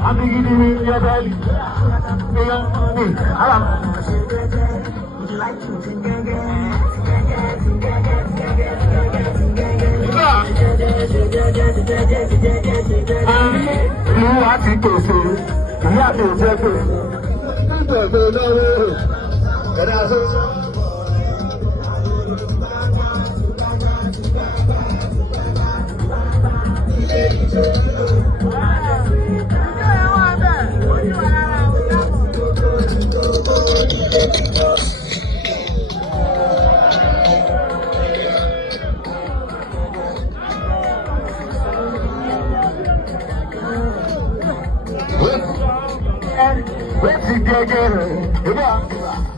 I'm beginning in your belly. Would you like to Let's get it.